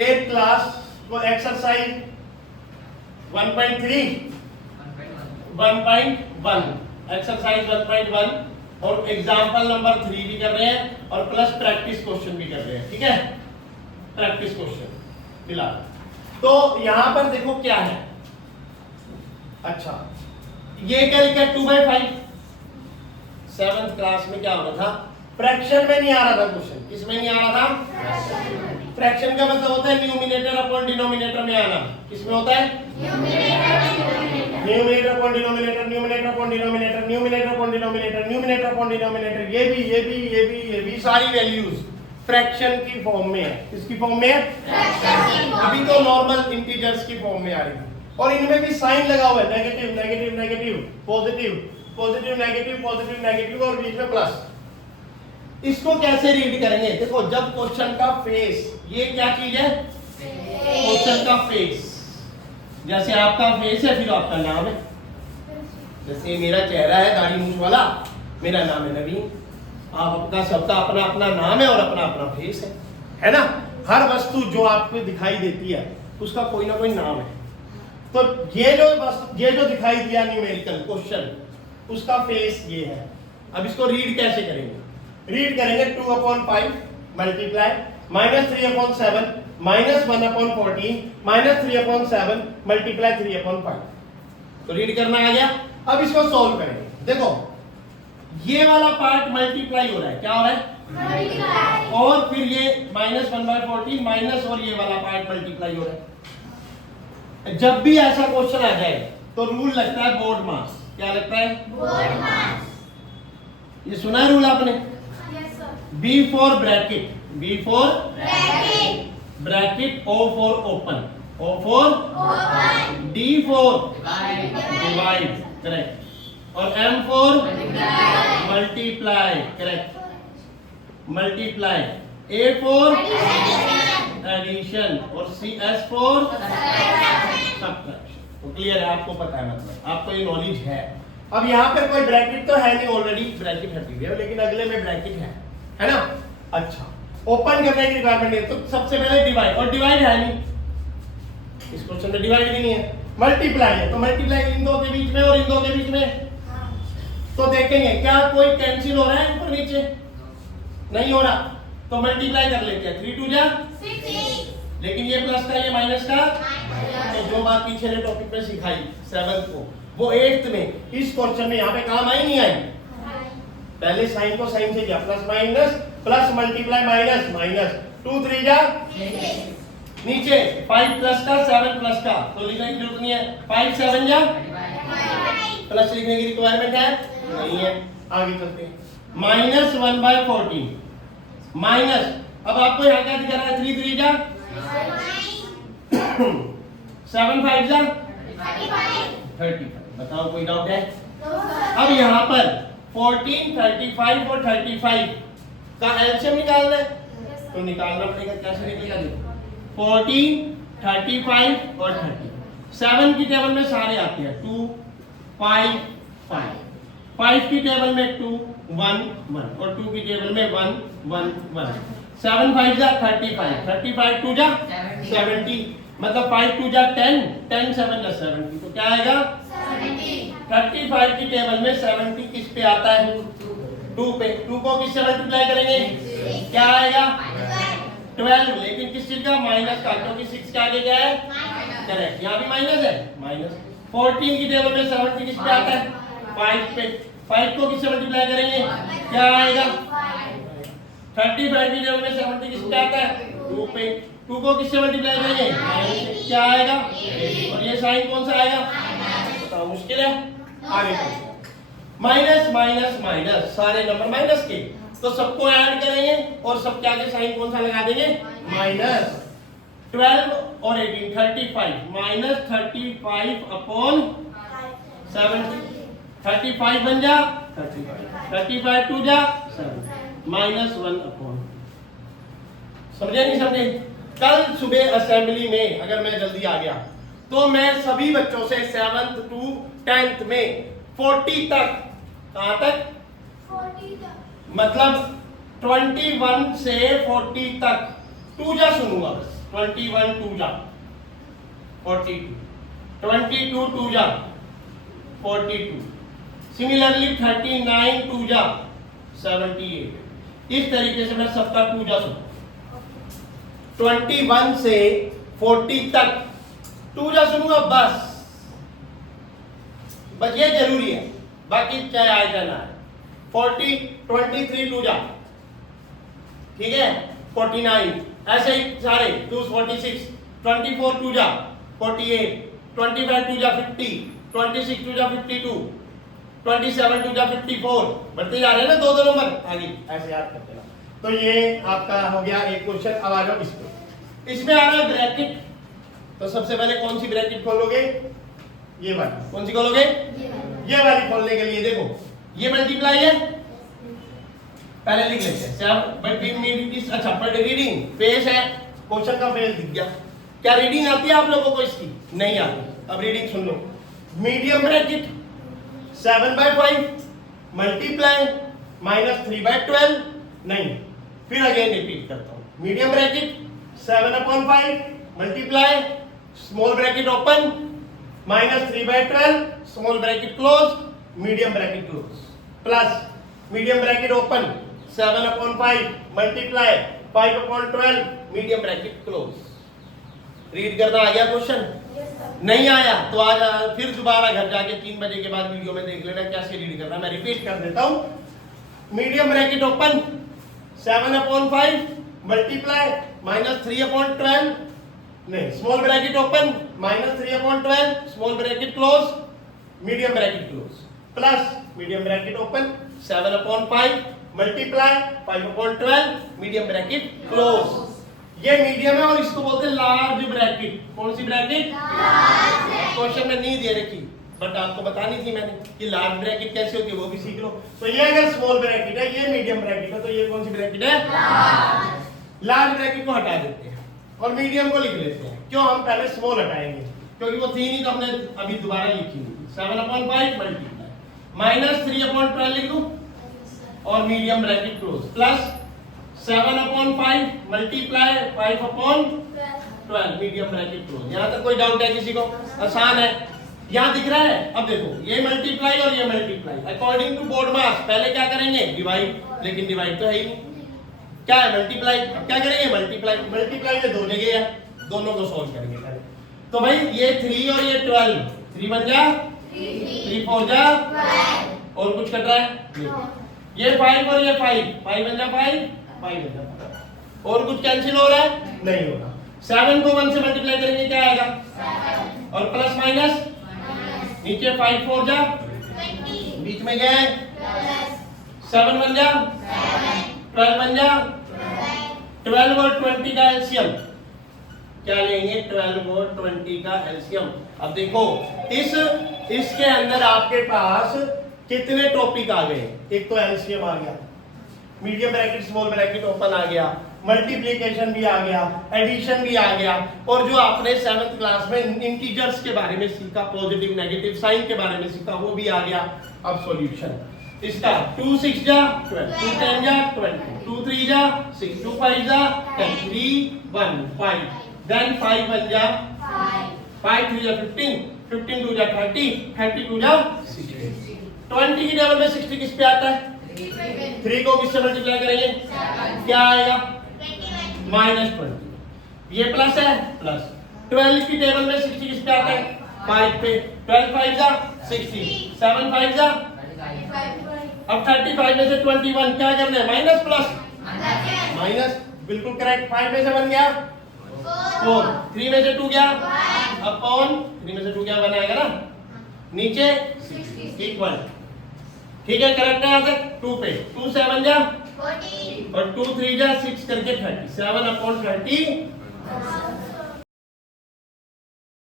8th class को exercise 1.3 1.1 exercise 1.1 और example number 3 भी कर रहे हैं और प्लस प्रैक्टिस क्वेश्चन भी कर रहे हैं। ठीक है, प्रैक्टिस क्वेश्चन फिलहाल तो यहां पर देखो क्या है। अच्छा, ये क्या लिखा है 2/5। 7th क्लास में क्या हो रहा था, फ्रैक्शन में नहीं आ रहा था क्वेश्चन। किस में नहीं आ रहा था? फ्रैक्शन का मतलब होता है न्यूमिनेटर अपॉन डिनोमिनेटर में आना। किसमें होता है? Numerator upon denominator, numerator upon denominator, numerator upon denominator, numerator upon denominator, ये भी सारी वैल्यूज फ्रैक्शन की फॉर्म में है। किसकी फॉर्म में है? अभी तो नॉर्मल इंटीजर्स की फॉर्म में आ रही है और इनमें भी साइन लगा हुआ है, negative negative negative, positive positive negative positive negative और बीच में प्लस। इसको कैसे रीड करेंगे? देखो, जब क्वेश्चन का फेस, ये क्या चीज है? क्वेश्चन का फेस। जैसे आपका फेस है, फिर आपका नाम है। जैसे मेरा चेहरा है दाढ़ी मूंछ वाला, मेरा नाम है नवीन। आपका सबका अपना अपना नाम है और अपना अपना फेस है ना। हर वस्तु जो आपको दिखाई देती है उसका कोई ना कोई नाम है। तो ये जो दिखाई दिया न्यूमेरिकल क्वेश्चन, उसका फेस ये है। अब इसको रीड कैसे करेंगे? रीड करेंगे 2/5 मल्टीप्लाई -3/7 -1/14 -3/7 मल्टीप्लाई 3/5। तो रीड करना आ गया। अब इसको सॉल्व करेंगे। देखो, ये वाला पार्ट मल्टीप्लाई हो रहा है। क्या हो रहा है? मल्टीप्लाई। और फिर ये -1/14 माइनस और ये वाला पार्ट मल्टीप्लाई हो रहा है। जब भी ऐसा क्वेश्चन आ जाए तो रूल लगता है बोर्ड मास। क्या लगता है? बोर्ड मास। ये सुना है रूल आपने? B for bracket, B for bracket, O for open, O for open, D for divide, correct, और M for multiply, correct, multiply, A for addition और S for subtraction। तो क्लियर है, आपको पता है, मतलब आपको ये नॉलेज है। अब यहाँ पे कोई ब्रैकेट तो है नहीं, ऑलरेडी ब्रैकेट हटी हुई है, लेकिन अगले में ब्रैकेट है ना। अच्छा, ओपन करने की रिक्वायरमेंट नहीं, तो सबसे पहले डिवाइड, और डिवाइड है नहीं, इस क्वेश्चन में डिवाइड भी नहीं है। मल्टीप्लाई है, तो मल्टीप्लाई इन दो के बीच में और इन दो के बीच में। तो देखेंगे क्या कोई कैंसिल हो रहा है ऊपर नीचे? नहीं हो रहा, तो मल्टीप्लाई कर लेते हैं। 3 2 जा 6, लेकिन ये प्लस का ये माइनस का, तो जो बात पीछे ने टॉपिक में सिखाई 7th को, वो 8th में इस क्वेश्चन में यहाँ पे काम आई नहीं आई? पहले साइन को साइन से किया, plus minus, plus multiply minus minus, 2 3 जा 6, नीचे 5 प्लस का 7 प्लस का, तो लिखने की जरूरत नहीं है। 5 7 जा, प्लस लिखने की रिक्वायरमेंट है नहीं है। आगे चलते हैं। -1/14 माइनस, अब आपको यहाँ क्या दिखा रहा है? 3 3 जा 7 5 जा 35। बताओ, कोई डाउट है? अब यहाँ पर 14 35 और 35 का एलसीएम निकालना है, तो निकालना पड़ेगा। कैसे निकलेगा? देखो, 14 35 और 30। 7 की टेबल में सारे आते हैं 2 5 5, 5 की टेबल में 2 1 1 और 2 की टेबल में 1 1 1। 7 5 जा 35, 35 2 जा 70, मतलब 5 2 जा 10, 10 7 जा 70, तो क्या आएगा? 35 की टेबल में 70 किस पे आता है? 2 पे। 2 को किससे मल्टीप्लाई करेंगे? क्या आएगा? 12, लेकिन किस चीज का? माइनस का, क्योंकि 6 के आगे क्या है? करेक्ट, यहाँ भी माइनस है, माइनस। 14 की टेबल में 70 किस पे आता है? 5 पे। 5 को किससे मल्टीप्लाई करेंगे? क्या आएगा? 35 की टेबल में 70 किस पे आता है? 2 पे। 2 को किससे मल्टीप्लाई करेंगे? क्या आएगा? और ये साइन कौन सा आएगा? बताओ, मुश्किल है। आगे माइनस माइनस माइनस, सारे नंबर माइनस के, तो सबको ऐड करेंगे और सबके आगे साइन कौन सा लगा देंगे? माइनस। 12 और 18 35, -35/70, 35 बन जा 35, 35 2 जा 7, -1/। समझे नहीं समझे? कल सुबह असेंबली में अगर मैं जल्दी आ गया तो मैं सभी बच्चों से 7th to 10th में 40 तक, कहां तक? 40 तक, मतलब 21 से 40 तक 2 जा सुनूंगा बस। 21 2 जा 42, 22 2 जा 42, सिमिलरली 39 2 जा 78। इस तरीके से मैं सबका 2 जा सुनूंगा, 21 से 40 तक 2 जा सुनूंगा बस ये जरूरी है, बाकी चाहे आए चाहे ना आए। 40 23 2 जा, ठीक है, 49, ऐसे ही सारे 2 46, 24 2 जा 48, 25 2 जा 50, 26 2 जा 52, 27 2 जा 54, बढ़ते जा रहे हैं ना दो नंबर आगे, ऐसे याद करते हैं। तो ये आपका हो गया एक क्वेश्चन। अब आ जाओ इसमें आ रहा है ब्रैकेट। तो सबसे पहले कौन सी ब्रैकेट खोलोगे? ये वाली। कौन सी खोलोगे? ये वाली खोलने के लिए देखो, ये मल्टीप्लाई है, पहले लिख लेते हैं। अच्छा, पर रीडिंग पेज है, क्वेश्चन का पेज दिख गया। क्या रीडिंग आती है आप लोगों को इसकी? नहीं आती। अब रीडिंग सुन लो। मीडियम ब्रैकेट 7/5 मल्टीप्लाई -3/12, नहीं, फिर अगेन रिपीट करता हूं। Medium bracket 7/5 multiply small bracket open -3/12 small bracket close medium bracket close plus medium bracket open 7/5 multiply 5/12 medium bracket close. Read करना आ गया क्वेश्चन? नहीं आया तो आज फिर दोबारा घर जाके 3 बजे के बाद वीडियो में देख लेना कैसे रीड करना। मैं रिपीट कर देता हूं। मीडियम ब्रैकेट ओपन 7/5 मल्टीप्लाई -3/12, नहीं, small bracket open -3/12 small bracket close medium bracket close plus medium bracket open 7/5 multiply 5/12 medium bracket close. ये मीडियम है और इसको बोलते हैं लार्ज ब्रैकेट। कौन सी ब्रैकेट? क्वेश्चन में नहीं दे रखी, बट आपको बतानी थी मैंने कि लार्ज ब्रैकेट कैसे होती है, वो भी सीख लो। तो ये अगर स्मॉल ब्रैकेट है, ये मीडियम ब्रैकेट है, तो ये कौन सी ब्रैकेट है? लार्ज ब्रैकेट को हटा देते हैं और मीडियम को लिख लेते हैं। क्यों? हम पहले स्मॉल हटाएंगे क्योंकि वो थी नहीं, तो हमने अभी दोबारा लिखी 7/5 मल्टीप्लाई -3/12 लिख दूं और medium bracket close plus 7/5 multiply 5/12 medium bracket close. यहां तक कोई डाउट है किसी को? आसान है, यहां दिख रहा है। अब देखो, ये मल्टीप्लाई और ये मल्टीप्लाई अकॉर्डिंग टू बोर्ड मास पहले क्या करेंगे? डिवाइड, लेकिन डिवाइड तो है ही नहीं। क्या है? मल्टीप्लाई। अब क्या करेंगे? मल्टीप्लाई। मल्टीप्लाई में दो जगह है, दोनों को सॉल्व करेंगे पहले। तो भाई ये 3 और ये 12, 3 बन जा 3 4 जा, और कुछ कट रहा है? ये 5 और ये 5, 5 बन जा 5 बन जा, और कुछ कैंसिल हो रहा है? नहीं हो रहा। 7 को 1 से मल्टीप्लाई करेंगे क्या आएगा? 7 और प्लस माइनस नीचे 5 4 जा, बीच में क्या है? 7 बन जा 12 बन जा 12 और 20 का एलसीएम क्या लेंगे? 12 और 20 का एलसीएम। अब देखो इसके अंदर आपके पास कितने टॉपिक आ गए? एक तो एलसीएम आ गया, medium bracket small bracket open आ गया, मल्टीप्लिकेशन भी आ गया, एडिशन भी आ गया, और जो आपने 7th क्लास में इंटीजर्स के बारे में सीखा, पॉजिटिव नेगेटिव साइन के बारे में सीखा, वो भी आ गया। अब सॉल्यूशन इसका 2 6 जा 12, 2 10 जा 20, 2 3 जा 6, 2 5 जा 10, 3 1 5, देन 5 बन जा 5 3 जा 15, 15 2 जा 30, 32 जा 60। 20 की टेबल में 60 किस पे आता है? 3 को किससे मल्टीप्लाई करेंगे? क्या आएगा? -20। ये प्लस है, प्लस 12 की टेबल में 60 किस पे आता है? 5 पे। 12 5 जा 60, 7 5 जा। अब 35 में से 21 क्या करना है? माइनस प्लस माइनस, बिल्कुल करेक्ट। 5 में से 1 गया 4, 3 में से 2 गया अपॉन 3 में से 2 गया 1 आएगा ना, नीचे इक्वल। ठीक है, करेक्ट है। यहाँ से 2 पे 2 7 जा 40 और 2 3 जा 6 करके 30, 7/30